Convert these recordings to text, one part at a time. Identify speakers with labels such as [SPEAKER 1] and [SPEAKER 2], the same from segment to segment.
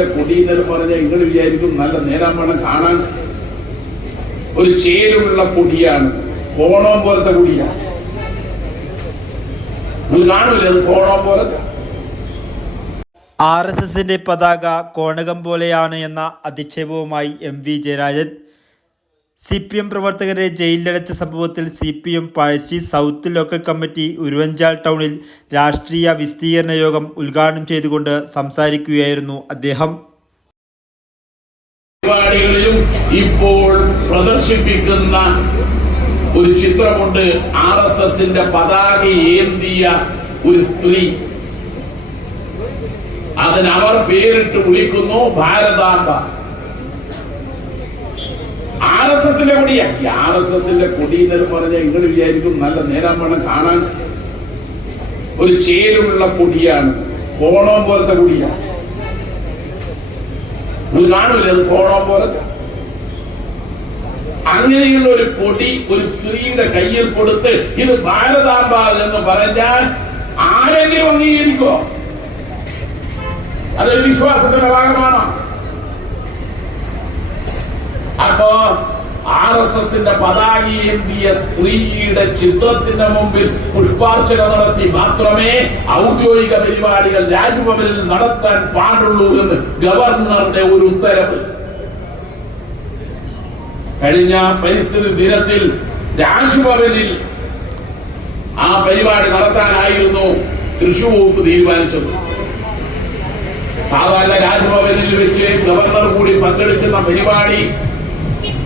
[SPEAKER 1] എസിന്റെ കൊടി പറഞ്ഞ നിങ്ങൾ വിചാരിക്കും നല്ല നേരം വേണം കാണാൻ ഒരു ചേരുള്ള കൊടിയാണ്. കോണം പോലത്തെ കൊടിയാണ് നിങ്ങൾ കാണൂല അത് കോണം പോലത്തെ
[SPEAKER 2] ആർ എസ് എസിന്റെ പതാക കോണകം പോലെയാണ് എന്ന അധിക്ഷേപവുമായി M V Jayarajan C P M പ്രവർത്തകരെ ജയിലിലടച്ച സംഭവത്തിൽ C P M Pazhassi south local committee Uruvachal ടൗണിൽ രാഷ്ട്രീയ വിസ്തീർണ യോഗം ഉദ്ഘാടനം ചെയ്തുകൊണ്ട് സംസാരിക്കുകയായിരുന്നു അദ്ദേഹം.
[SPEAKER 1] ഇപ്പോൾ പ്രദർശിപ്പിക്കുന്ന ഒരു ചിത്രമുണ്ട് ആർ എസ് എസിന്റെ പതാക ഏന്തിയ ഒരു സ്ത്രീ. അതിനവർ പേരിട്ട് വിളിക്കുന്നു ഭാരതാംബ ആർ എസ് എസിന്റെ കൊടിയാ ഈ ആർ എസ് എസിന്റെ കൊടി പറഞ്ഞാൽ നിങ്ങൾ വിചാരിക്കും നല്ല നേരം വേണം കാണാൻ ഒരു ചേരുള്ള കൊടിയാണ്. കോണം പോലത്തെ കൊടിയാണ് നിങ്ങൾ കാണൂലേ അത് കോണം പോലെ അങ്ങനെയുള്ള ഒരു കൊടി ഒരു സ്ത്രീയുടെ കയ്യിൽ കൊടുത്ത് ഇത് ഭാരതാംബ എന്ന് പറഞ്ഞാൽ ആരെങ്കിലും അംഗീകരിക്കോ അതൊരു വിശ്വാസത്തിന്റെ ഭാഗമാണോ അപ്പോ ആർ എസ് എസിന്റെ പതാക ഏന്തിയ സ്ത്രീയുടെ ചിത്രത്തിന്റെ മുമ്പിൽ പുഷ്പാർച്ചന നടത്തി മാത്രമേ ഔദ്യോഗിക പരിപാടികൾ രാജ്ഭവനിൽ നടത്താൻ പാടുള്ളൂ എന്ന് ഗവർണറുടെ ഒരു ഉത്തരവ്. കഴിഞ്ഞ പരിസ്ഥിതി ദിനത്തിൽ രാജ്ഭവനിൽ ആ പരിപാടി നടത്താനായിരുന്നു തൃശൂർ വകുപ്പ് തീരുമാനിച്ചത്. സാധാരണ രാജ്ഭവനിൽ വെച്ച് ഗവർണർ കൂടി പങ്കെടുക്കുന്ന പരിപാടി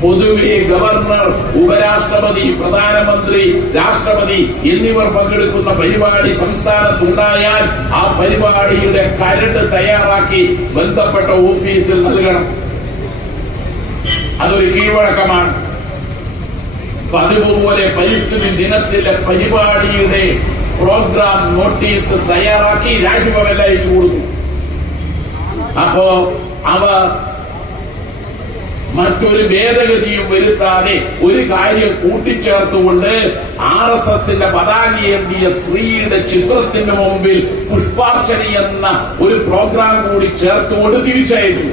[SPEAKER 1] പൊതുവെ ഗവർണർ ഉപരാഷ്ട്രപതി പ്രധാനമന്ത്രി രാഷ്ട്രപതി എന്നിവർ പങ്കെടുക്കുന്ന പരിപാടി സംസ്ഥാനത്തുണ്ടായാൽ ആ പരിപാടിയുടെ കരട് തയ്യാറാക്കി ബന്ധപ്പെട്ട ഓഫീസിൽ നൽകണം. അതൊരു കീഴ്വഴക്കമാണ്. പതിവ് പോലെ പരിസ്ഥിതി ദിനത്തിലെ പരിപാടിയുടെ പ്രോഗ്രാം നോട്ടീസ് തയ്യാറാക്കി രാജ്ഭവനിലയച്ചു കൊടുക്കും അപ്പോ അവർ മറ്റൊരു ഭേദഗതിയും വരുത്താതെ ഒരു കാര്യം കൂട്ടിച്ചേർത്തുകൊണ്ട് ആർ എസ് എസിന്റെ പതാകയേന്തിയ സ്ത്രീയുടെ ചിത്രത്തിന് മുമ്പിൽ പുഷ്പാർച്ചന എന്ന ഒരു പ്രോഗ്രാം കൂടി ചേർത്തുകൊണ്ട് തിരിച്ചയച്ചു.